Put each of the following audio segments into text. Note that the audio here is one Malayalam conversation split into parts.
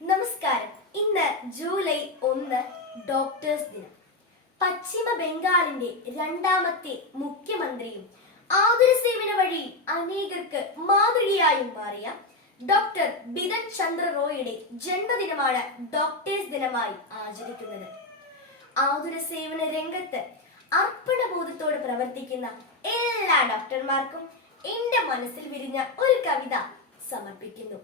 നമസ്കാരം. ഇന്ന് ജൂലൈ 1 ഡോക്ടേഴ്സ് ദിനം. പശ്ചിമ ബംഗാളിന്റെ രണ്ടാമത്തെ മുഖ്യമന്ത്രിയും ആതുര സേവന വഴി അനേകർക്ക് മാതൃകയായും മാറിയ ഡോക്ടർ ബിരൻ ചന്ദ്ര റോയിയുടെ ജന്മദിനമാണ് ഡോക്ടേഴ്സ് ദിനമായി ആചരിക്കുന്നത്. ആതുര സേവന രംഗത്ത് അർപ്പണബോധത്തോടെ പ്രവർത്തിക്കുന്ന എല്ലാ ഡോക്ടർമാർക്കും എന്റെ മനസ്സിൽ വിരിഞ്ഞ ഒരു കവിത സമർപ്പിക്കുന്നു.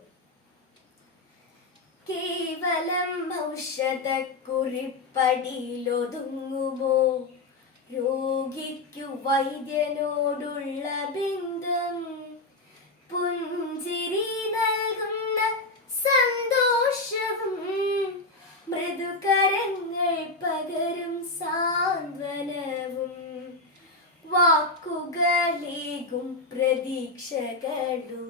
കേവലം ഔഷധക്കുറിപ്പടിയിലൊതുങ്ങുമോ രോഗിക്കു വൈദ്യനോടുള്ള ബന്ധം? പുഞ്ചിരി നൽകുന്ന സന്തോഷവും മൃദുകരങ്ങൾ പകരും സാന്ത്വനവും വാക്കുകളേകും പ്രതീക്ഷകളും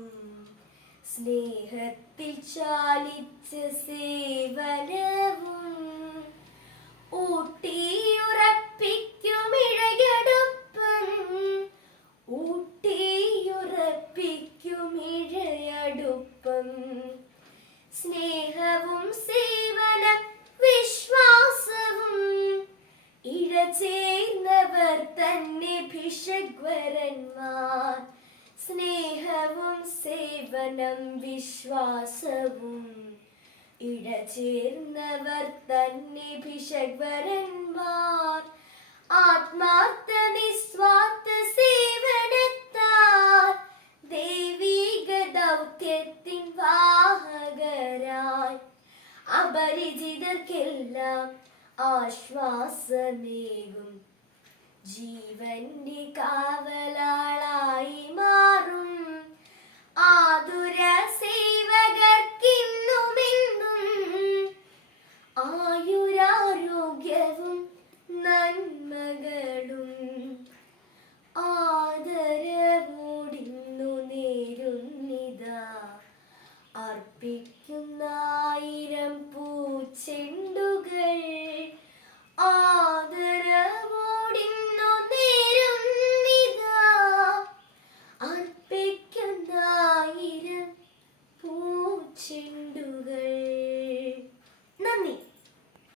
സ്നേഹത്തിൽ ചാലിച്ച സേവനവും ഊട്ടിയുറപ്പിക്കുമിഴയടുപ്പം സ്നേഹവും സേവനം വിശ്വാസവും ഇഴചേർന്നവർ തന്നെ ഭിഷഗ്വരന്മാർ. സ്നേഹവും സേവനം വിശ്വാസവും ഇഴചേർന്നവർ തന്നെ ഭിഷഗ്വരന്മാർ. ആത്മാർത്ഥ നിസ്വാർത്ഥ സേവനത്താൽ ദൈവീക ദൗത്യത്തിൻ വാഹകരായി അപരിചിതർക്കെല്ലാം ആശ്വാസമേകും ജീവന്റെ കാവലാളായി മാറും ആതുര സേവകർക്കിന്ന്